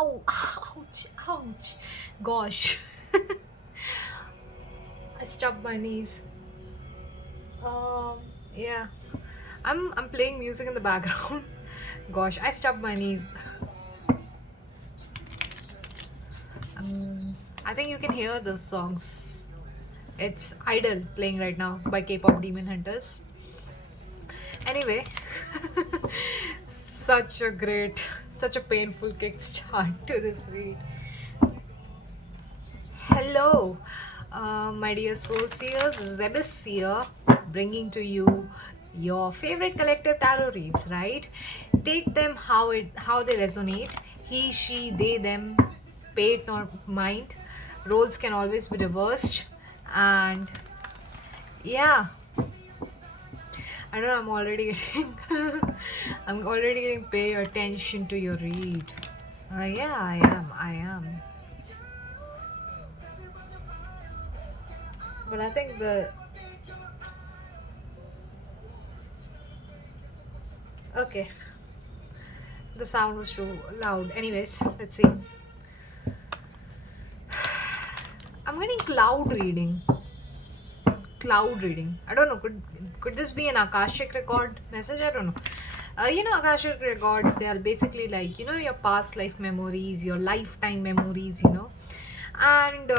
Ow, ouch, ouch. Gosh. I stubbed my knees. Um, yeah. I'm playing music in the background. Gosh, I stubbed my knees. Um, I think you can hear those songs. It's Idol playing right now by K-pop Demon Hunters. Anyway, such a painful kickstart to this read. Hello, my dear soul seers. Zebis here, bringing to you your favorite collective tarot reads. Right? Take them how they resonate. He, she, they, them. Pay it not mind. Roles can always be reversed, and yeah, I don't know. I'm already getting I'm already getting pay attention to your read. Yeah, I am. I am. But I think the okay. The sound was too loud. Anyways, let's see. I'm getting cloud reading. Cloud reading. I don't know. Could this be an Akashic record message? I don't know. Akashic records, they are basically like, your past life memories, your lifetime memories, And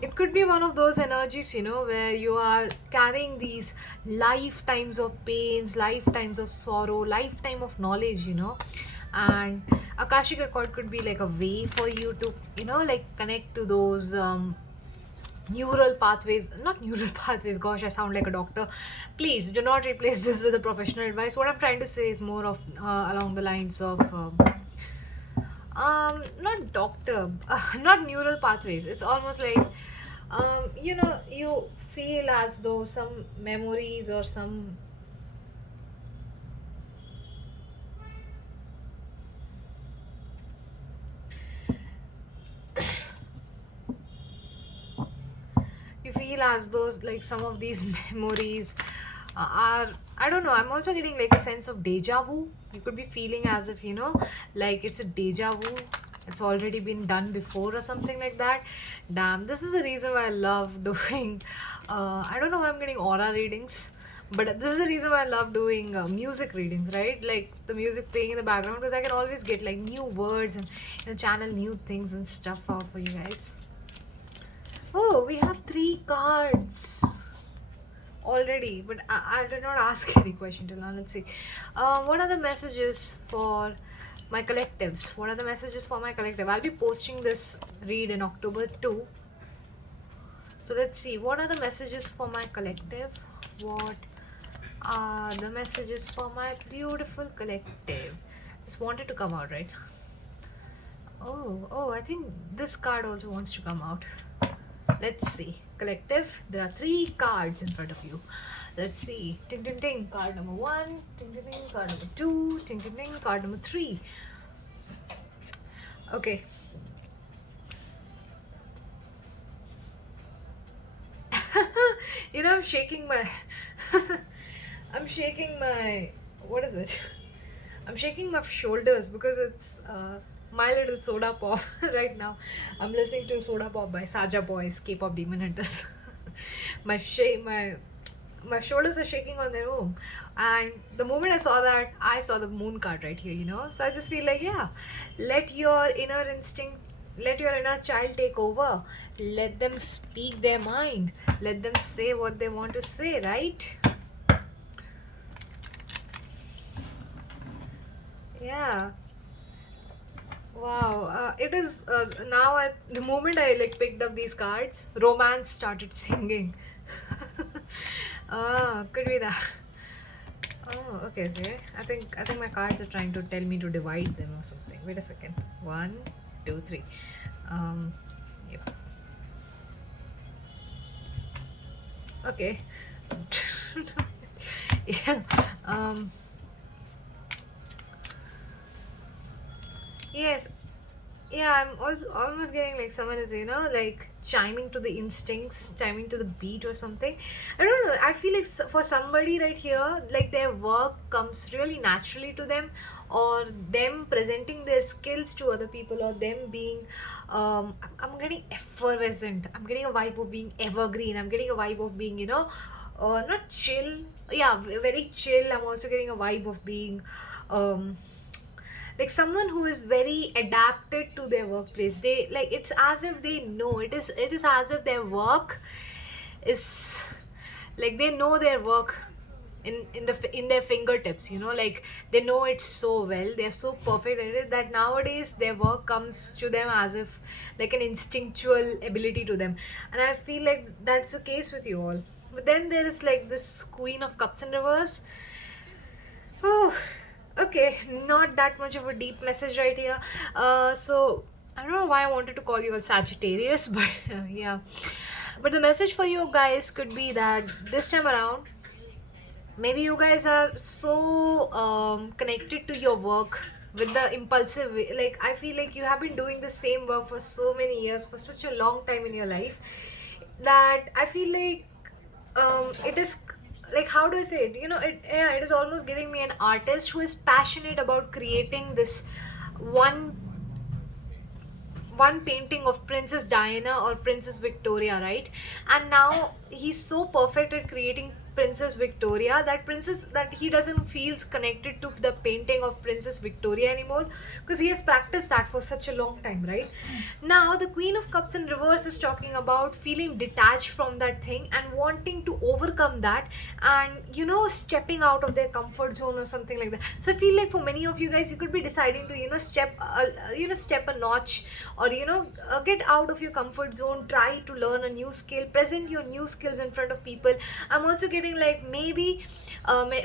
it could be one of those energies, where you are carrying these lifetimes of pains, lifetimes of sorrow, lifetime of knowledge, And Akashic record could be like a way for you to, like connect to those neural pathways, not neural pathways, gosh, I sound like a doctor. Please do not replace this with a professional advice. What I'm trying to say is more of along the lines of not doctor, not neural pathways. It's almost like you feel as though some memories or some you feel as though like some of these memories are, I don't know, I'm also getting like a sense of deja vu. You could be feeling as if, like it's a deja vu, it's already been done before or something like that. Damn, this is the reason why I love doing I don't know why I'm getting aura readings, but this is the reason why I love doing music readings, right? Like the music playing in the background, because I can always get like new words and channel new things and stuff out for you guys. Oh, we have three cards already, but I did not ask any question till now. Let's see. What are the messages for my collectives? What are the messages for my collective? I'll be posting this read in October too. So let's see. What are the messages for my collective? What are the messages for my beautiful collective? Just wanted to come out, right? Oh, I think this card also wants to come out. Let's see. Collective, there are three cards in front of you. Let's see. Ting ting ting. Card number one. Ting ting ting. Card number two. Ting ting ting. Card number three. Okay. I'm shaking my. I'm shaking my. What is it? I'm shaking my shoulders because it's my little soda pop right now. I'm listening to Soda Pop by Saja Boys, K-pop Demon Hunters. My shoulders are shaking on their own. And the moment I saw that, I saw the moon card right here, So I just feel like, yeah, let your inner instinct, let your inner child take over. Let them speak their mind. Let them say what they want to say, right? Yeah. Wow, it is now at the moment I like picked up these cards, romance started singing. Could be that. Oh, okay. I think my cards are trying to tell me to divide them or something. Wait a second. One, two, three. Um, yep. Okay. Yeah. Um. Yes. Yeah, I'm also almost getting like someone is, like chiming to the instincts, chiming to the beat or something. I don't know, I feel like for somebody right here, like their work comes really naturally to them, or them presenting their skills to other people, or them being I'm getting effervescent, I'm getting a vibe of being evergreen, I'm getting a vibe of being, not chill, yeah, very chill. I'm also getting a vibe of being um like someone who is very adapted to their workplace. They like, it's as if they know, it is as if their work is like, they know their work in their fingertips, like they know it so well, they're so perfect at it, that nowadays their work comes to them as if like an instinctual ability to them. And I feel like that's the case with you all. But then there is like this queen of cups in reverse. Oh, okay. Not that much of a deep message right here. So I don't know why I wanted to call you a Sagittarius, but yeah. But the message for you guys could be that this time around, maybe you guys are so connected to your work with the impulsive way. Like, I feel like you have been doing the same work for so many years, for such a long time in your life, that I feel like it is like, how do I say it, yeah, it is almost giving me an artist who is passionate about creating this one one painting of Princess Diana or Princess Victoria, right? And now he's so perfect at creating Princess Victoria, that he doesn't feels connected to the painting of Princess Victoria anymore, because he has practiced that for such a long time, right? Now the Queen of Cups in reverse is talking about feeling detached from that thing and wanting to overcome that, and stepping out of their comfort zone or something like that. So I feel like for many of you guys, you could be deciding to step a notch, or get out of your comfort zone, try to learn a new skill, present your new skills in front of people. I'm also getting like, maybe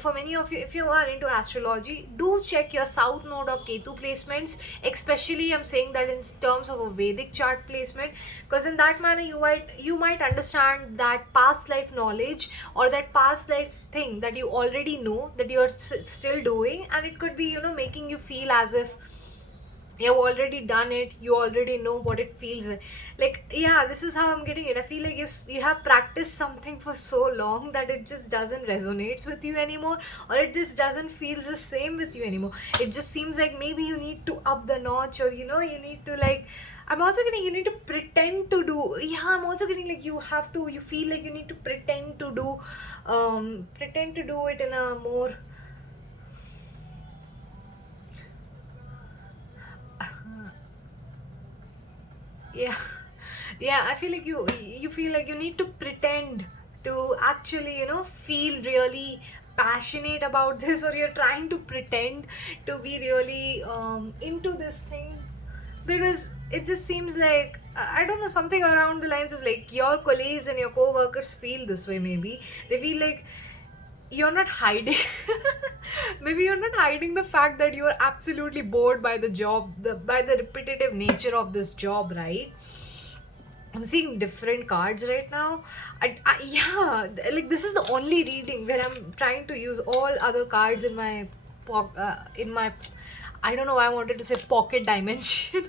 for many of you, if you are into astrology, do check your south node or Ketu placements, especially I'm saying that in terms of a Vedic chart placement, because in that manner you might understand that past life knowledge, or that past life thing that you already know, that you're still doing, and it could be making you feel as if you've already done it, you already know what it feels like. Yeah, this is how I'm getting it. I feel like you have practiced something for so long that it just doesn't resonates with you anymore, or it just doesn't feels the same with you anymore. It just seems like maybe you need to up the notch, or you need to like, I'm also getting, you need to pretend to do, yeah, I'm also getting like, you feel like you need to pretend to do it in a more, yeah. Yeah, I feel like you feel like you need to pretend to actually feel really passionate about this, or you're trying to pretend to be really into this thing, because it just seems like, I don't know, something around the lines of like, your colleagues and your co-workers feel this way. Maybe they feel like you're not hiding maybe you're not hiding the fact that you're absolutely bored by the job, by the repetitive nature of this job, right? I'm seeing different cards right now. Yeah, like this is the only reading where I'm trying to use all other cards in my in my, I don't know why I wanted to say pocket dimension.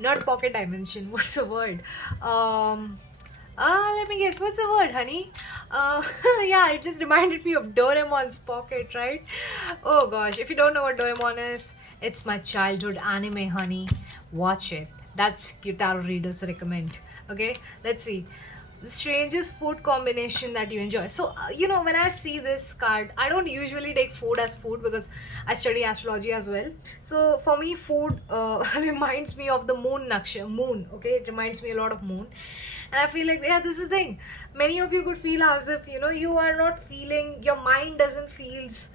Not pocket dimension. What's the word? Let me guess. What's the word, honey? Uh, yeah, it just reminded me of Doraemon's pocket, right? Oh gosh, if you don't know what Doraemon is, it's my childhood anime, honey. Watch it. That's Gyutaro readers recommend. Okay, let's see. The strangest food combination that you enjoy. So, when I see this card, I don't usually take food as food, because I study astrology as well. So, for me, food reminds me of the moon naksha, moon. Okay, it reminds me a lot of moon. And I feel like, yeah, this is the thing. Many of you could feel as if, you are not feeling, your mind doesn't feels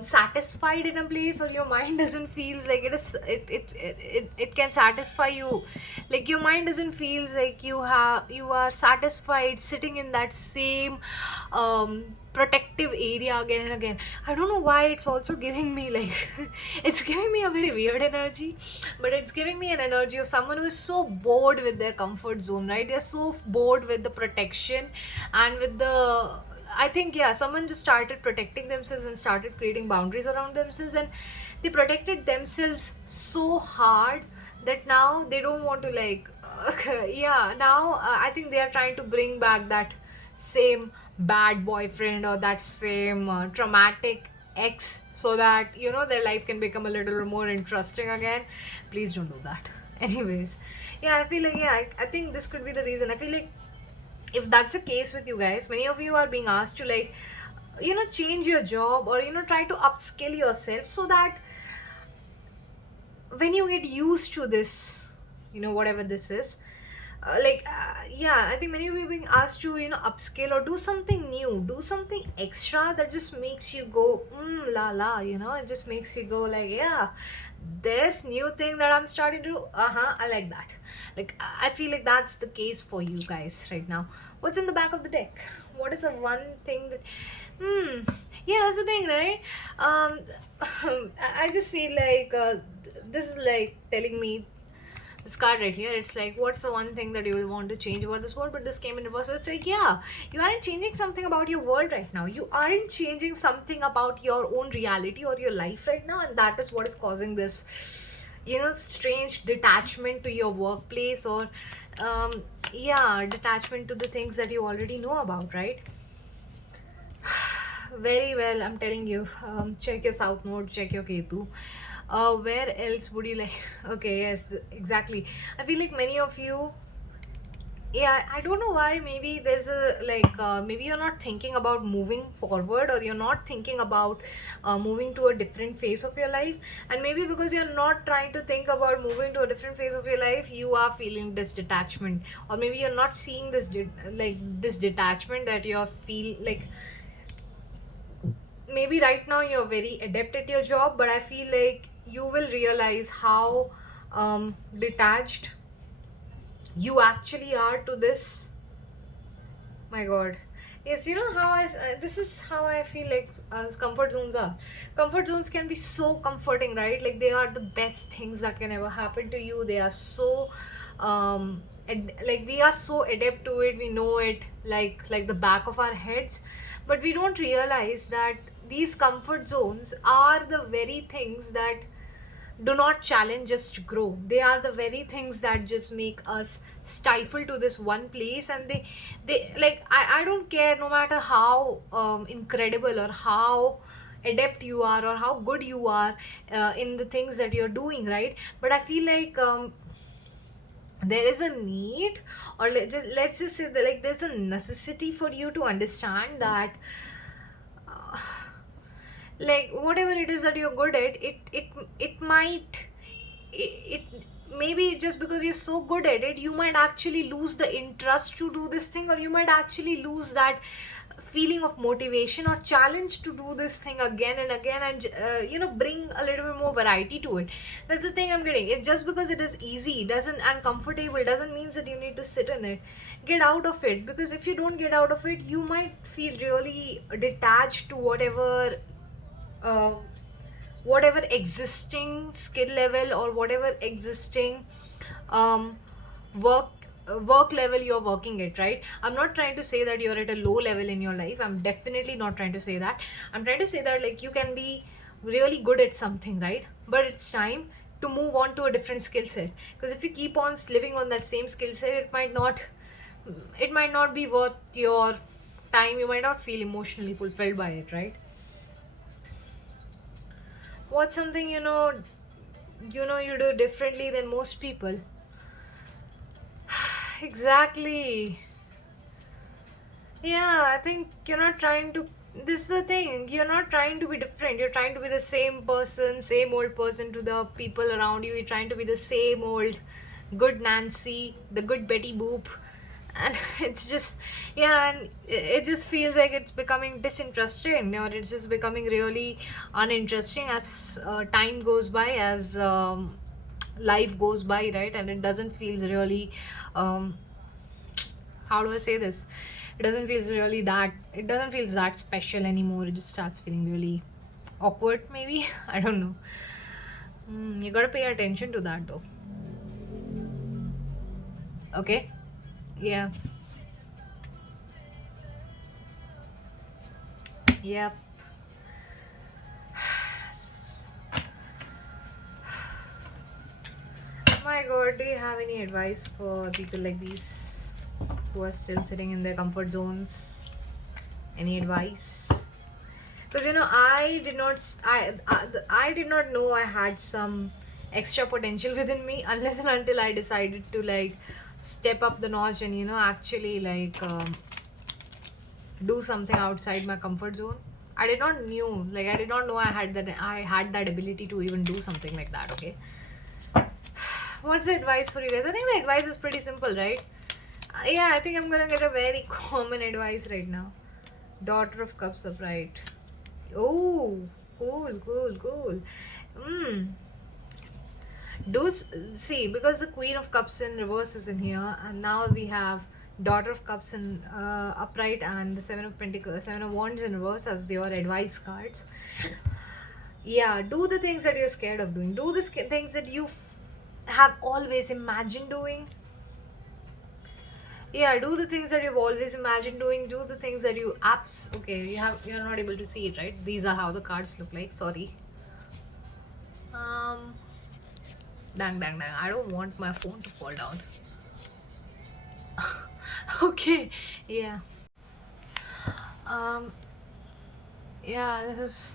satisfied in a place, or your mind doesn't feels like it can satisfy you. Like, your mind doesn't feels like you are satisfied sitting in that same protective area again and again. I don't know why it's also giving me like it's giving me a very weird energy, but it's giving me an energy of someone who is so bored with their comfort zone, right? They're so bored with the protection and with the, I think, yeah, someone just started protecting themselves and started creating boundaries around themselves, and they protected themselves so hard that now they don't want to like Okay, yeah, now I think they are trying to bring back that same bad boyfriend or that same traumatic ex so that their life can become a little more interesting again. Please don't do that. Anyways, yeah, I feel like, yeah, I think this could be the reason. I feel like if that's the case with you guys, many of you are being asked to, like, change your job or try to upskill yourself so that when you get used to this, whatever this is, yeah, I think many of you are being asked to upskill or do something new, do something extra that just makes you go la la, it just makes you go like, yeah, this new thing that I'm starting to do, I like that. Like, I feel like that's the case for you guys right now. What's in the back of the deck? What is the one thing that, hmm, yeah, that's the thing, right? um I just feel like this is like telling me this card right here. It's like, what's the one thing that you will want to change about this world? But this came in reverse. So it's like, yeah, you aren't changing something about your world right now. You aren't changing something about your own reality or your life right now. And that is what is causing this, strange detachment to your workplace or, yeah, detachment to the things that you already know about, right? Very well, I'm telling you. Check your South Node, check your Ketu. Where else would you like? Okay, yes, exactly. I feel like many of you, yeah, I don't know why. Maybe there's a like, maybe you're not thinking about moving forward, or you're not thinking about moving to a different phase of your life. And maybe because you're not trying to think about moving to a different phase of your life, you are feeling this detachment, or maybe you're not seeing this like this detachment that you're feel like. Maybe right now you're very adept at your job, but I feel like you will realize how detached you actually are to this. My god. Yes, you know how this is how I feel like comfort zones are. Comfort zones can be so comforting, right? Like, they are the best things that can ever happen to you. They are so like, we are so adept to it. We know it like the back of our heads, but we don't realize that these comfort zones are the very things that do not challenge us to grow. They are the very things that just make us stifle to this one place. And they like, I don't care, no matter how incredible or how adept you are or how good you are in the things that you're doing, right? But I feel like there is a need, or let's just say that, like, there's a necessity for you to understand that like, whatever it is that you're good at, it might, it maybe just because you're so good at it, you might actually lose the interest to do this thing, or you might actually lose that feeling of motivation or challenge to do this thing again and again, and bring a little bit more variety to it. That's the thing I'm getting. It just because it is easy doesn't and comfortable doesn't mean that you need to sit in it. Get out of it, because if you don't get out of it, you might feel really detached to uh, whatever existing skill level or whatever existing um, work work level you're working at, right? I'm not trying to say that you're at a low level in your life. I'm definitely not trying to say that. I'm trying to say that, like, you can be really good at something, right? But it's time to move on to a different skill set, because if you keep on living on that same skill set, it might not be worth your time. You might not feel emotionally fulfilled by it, right? What's something you do differently than most people? Exactly. Yeah, I think you're not trying to. This is the thing. You're not trying to be different. You're trying to be the same person, same old person to the people around you. You're trying to be the same old good Nancy, the good Betty Boop. And it's just, yeah, and it just feels like it's becoming disinteresting, or it's just becoming really uninteresting as time goes by, as life goes by, right? And it doesn't feel really how do I say this? It doesn't feel that special anymore. It just starts feeling really awkward, maybe. I don't know. You gotta pay attention to that though. Okay? Yeah. Yep. My my god, do you have any advice for people like these who are still sitting in their comfort zones? Any advice? Because I did not I did not know I had some extra potential within me unless and until I decided to like step up the notch and actually like do something outside my comfort zone. I did not know I had that ability to even do something like that. Okay, what's the advice for you guys? I think the advice is pretty simple, right? Yeah, I think I'm gonna get a very common advice right now. Daughter of Cups upright. Oh, cool, cool, cool. Mm. See, because the Queen of Cups in reverse is in here, and now we have Daughter of Cups in upright and the Seven of Pentacles, Seven of Wands in reverse as your advice cards. Yeah, do the things that you're scared of doing. Do the things that you have always imagined doing. Yeah, do the things that you've always imagined doing. Do the things that you apps. Okay, you're not able to see it, right? These are how the cards look like. Sorry. Um, dang, dang, dang. I don't want my phone to fall down. Okay, yeah. Um, yeah, this is.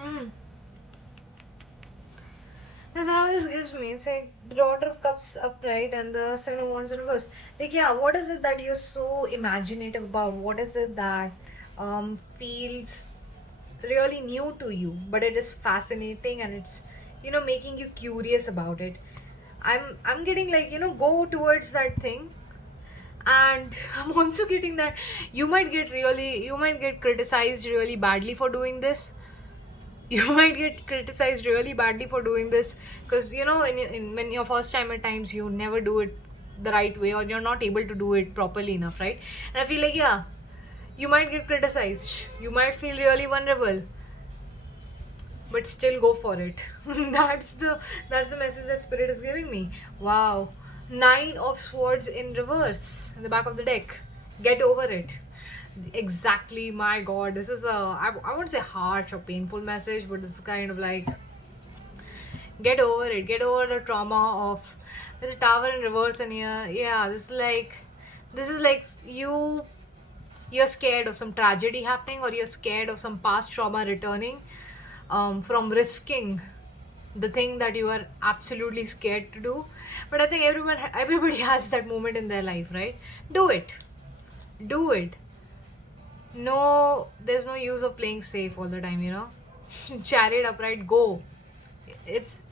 Mm. This always gives me. It's like the Daughter of Cups upright and the Seven of Wands in reverse. Like, yeah, what is it that you're so imaginative about? What is it that feels really new to you, but it is fascinating and it's making you curious about it. I'm getting like go towards that thing, and I'm also getting that you might get criticized really badly for doing this. You might get criticized really badly for doing this because when your first time at times you never do it the right way or you're not able to do it properly enough, right? And I feel like, yeah, you might get criticized, you might feel really vulnerable, but still go for it. That's the message that spirit is giving me. Wow. Nine of Swords in reverse in the back of the deck. Get over it. Exactly. My god, this is I won't say harsh or painful message, but this is kind of like, get over it, get over the trauma of the Tower in reverse in here. Yeah, this is like you're scared of some tragedy happening, or you're scared of some past trauma returning, from risking the thing that you are absolutely scared to do. But I think everybody has that moment in their life, right? Do it. Do it. No, there's no use of playing safe all the time. Chariot upright, go. It's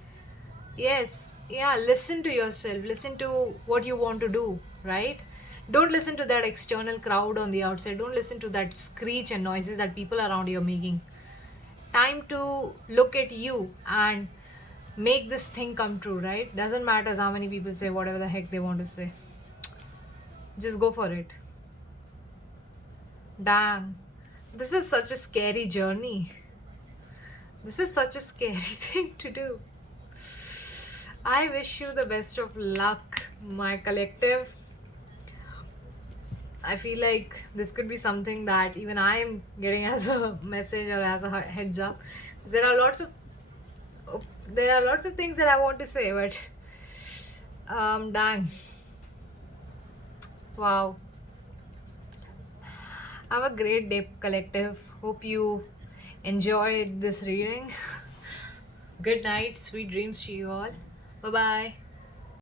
Yes, yeah, listen to yourself, listen to what you want to do, right? Don't listen to that external crowd on the outside, don't listen to that screech and noises that people around you are making. Time to look at you and make this thing come true, right? Doesn't matter how many people say whatever the heck they want to say. Just go for it. Damn. This is such a scary journey. This is such a scary thing to do. I wish you the best of luck, my collective. I feel like this could be something that even I am getting as a message or as a heads up. There are lots of there are lots of things that I want to say, but dang, wow. Have a great day, collective. Hope you enjoyed this reading. Good night, sweet dreams to you all. Bye bye.